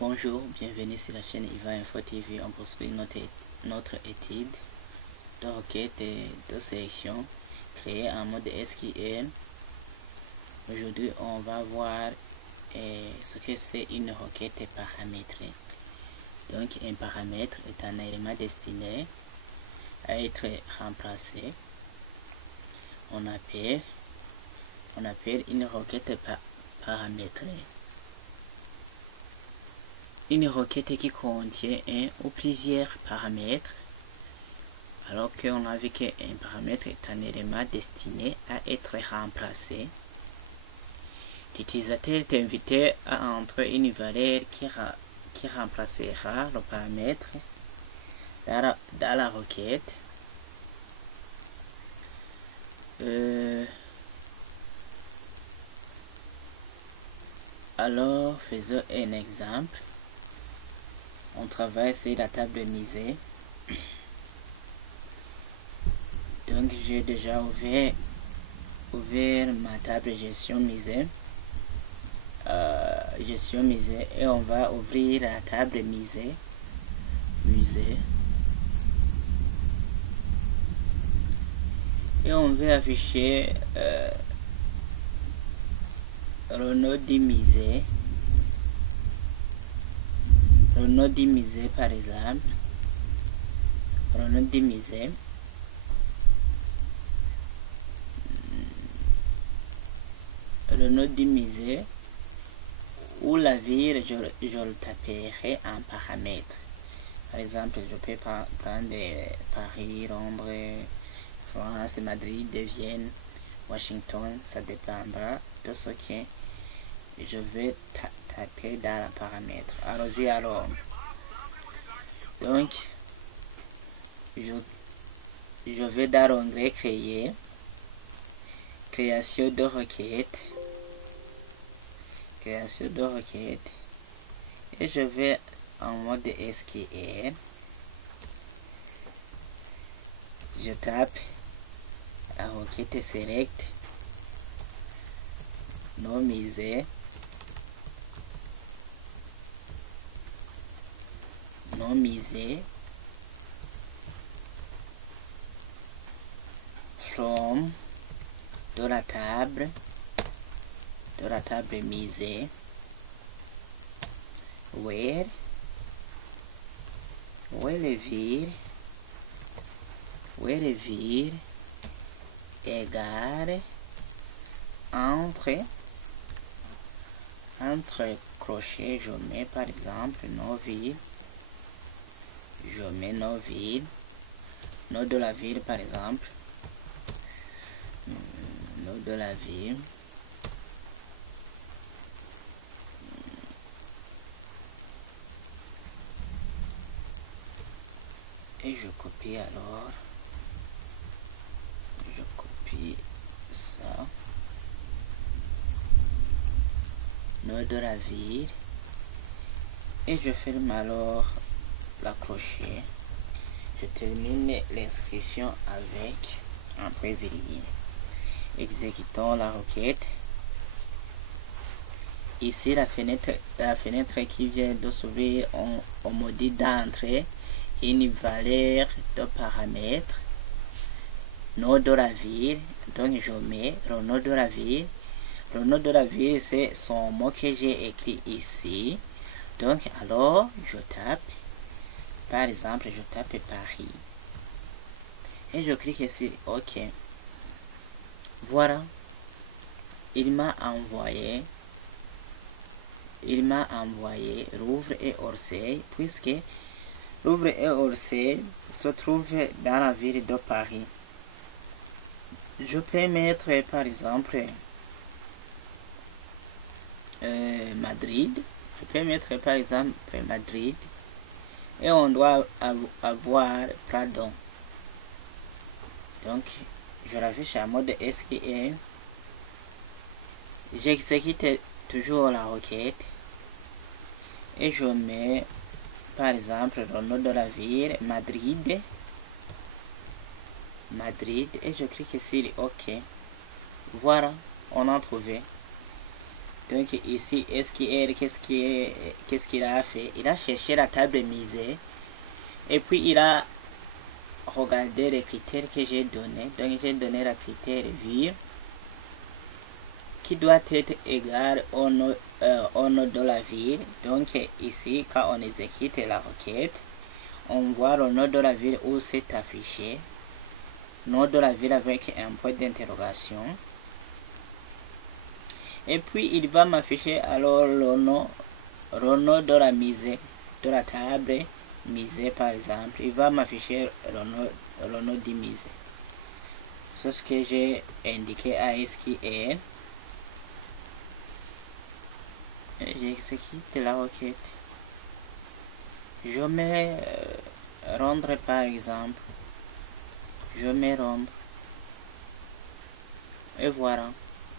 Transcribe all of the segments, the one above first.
Bonjour, bienvenue sur la chaîne Iva Info TV. On poursuit notre étude de requête de sélection créée en mode SQL. Aujourd'hui, on va voir ce que c'est une requête paramétrée. Donc, un paramètre est un élément destiné à être remplacé. On appelle une requête paramétrée. Une requête qui contient un ou plusieurs paramètres, alors qu'on a vu qu'un paramètre est un élément destiné à être remplacé. L'utilisateur est invité à entrer une valeur qui remplacera le paramètre dans la requête. Alors, faisons un exemple. On travaille sur la table misée. Donc j'ai déjà ouvert ma table gestion misée. Et on va ouvrir la table musée. Et on veut afficher le nom du musée. Le nom du musée, par exemple. Le nom du musée. Le nom du musée ou la ville, je le taperai en paramètres. Par exemple, je peux prendre Paris, Londres, France, Madrid, Vienne, Washington. Ça dépendra de ce que je vais taper dans le paramètre. Allons-y alors. Donc, je vais dans l'onglet créer, création de requête, et je vais en mode SQL. Je tape la requête select, nom musée, from de la table musée, where le ville égale entre crochets, je mets par exemple nos villes. Je mets nos villes, nom de la ville par exemple, nom de la ville, et je copie alors, je copie ça, nom de la ville, et je ferme alors la crochet. Je termine l'inscription avec un prévérifié. Exécutons la requête. Ici, la fenêtre qui vient de s'ouvrir, on me dit d'entrer une valeur de paramètre, nom de la ville. Donc je mets le nom de la ville. Le nom de la ville, c'est son mot que j'ai écrit ici. Donc alors je tape, par exemple, je tape Paris et je clique sur OK. Voilà, il m'a envoyé Louvre et Orsay, puisque Louvre et Orsay se trouvent dans la ville de Paris. Je peux mettre par exemple Madrid. Je peux mettre par exemple Madrid. Et on doit avoir pardon. Donc, je l'affiche en mode SQL. J'exécute toujours la requête. Et je mets, par exemple, le nom de la ville, Madrid. Et je clique sur OK. Voilà, on a trouvé. Donc ici, SQL, qu'est-ce qu'il a fait? Il a cherché la table misée et puis il a regardé les critères que j'ai donné. Donc j'ai donné le critère vir qui doit être égal au nom de la ville. Donc ici, quand on exécute la requête, on voit le nom de la ville où c'est affiché. Nom de la ville avec un point d'interrogation. Et puis il va m'afficher alors le nom de la misée, de la table misée par exemple. Il va m'afficher le nom du misée. C'est ce que j'ai indiqué à SQL. J'exécute la requête. Je mets rendre par exemple. Je mets rendre. Et voilà.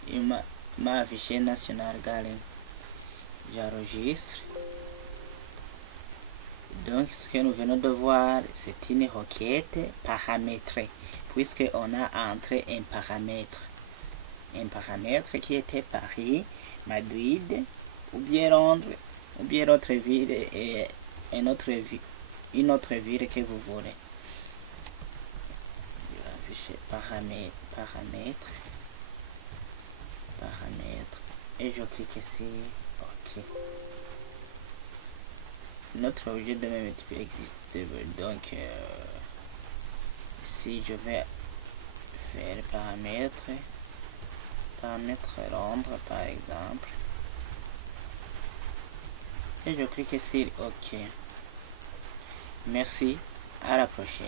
Il m'a affiché National Gallery. J'enregistre. Donc ce que nous venons de voir, c'est une requête paramétrée, puisque on a entré un paramètre qui était Paris, Madrid, ou bien Londres, ou bien l'autre ville et une autre ville que vous voulez. Je vais afficher paramètre, et je clique ici, OK. Notre objet de même type existe, donc ici je vais faire paramètre Londres par exemple, et je clique sur OK. Merci, à la prochaine.